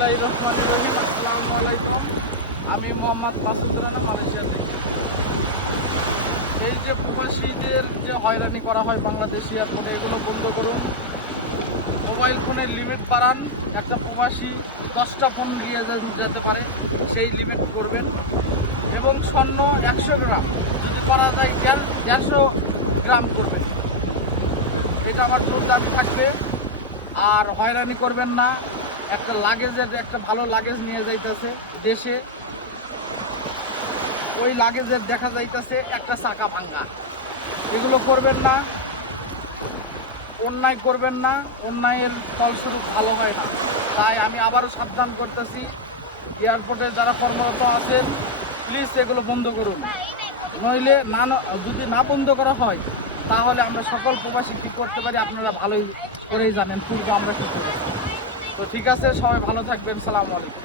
বিসমিল্লাহির রহমানির রহিম। আসসালামু আলাইকুম। আমি মোহাম্মদ মাসুদ রানা, মালয়েশিয়া থেকে। এই যে প্রবাসীদের যে হয়রানি করা হয় বাংলাদেশ এয়ারপোর্টে, এগুলো বন্ধ করুন। মোবাইল ফোনের লিমিট বাড়ান। একটা প্রবাসী 10টা ফোন নিয়ে যেতে পারে, সেই লিমিট করবেন। এবং স্বর্ণ 100 গ্রাম, যদি করা যায় 150 গ্রাম করবেন। এটা আমার জোর দাবি থাকবে। আর হয়রানি করবেন না। একটা ভালো লাগেজ নিয়ে যাইতেছে দেশে, ওই লাগেজের দেখা যাইতেছে একটা চাকা ভাঙ্গা। এগুলো করবেন না, অন্যায় করবেন না। অন্যায়ের ফলস্বরূপ ভালো হয় না। তাই আমি আবারও সাবধান করতেছি, এয়ারপোর্টে যারা কর্মরত আছেন, প্লিজ এগুলো বন্ধ করুন। নইলে যদি না বন্ধ করা হয়, তাহলে আমরা সকল প্রবাসী কী করতে পারি আপনারা ভালোই করেই জানেন। পূর্বে আমরা কী করি। তো ঠিক আছে, সবাই ভালো থাকবেন। সালামু আলাইকুম।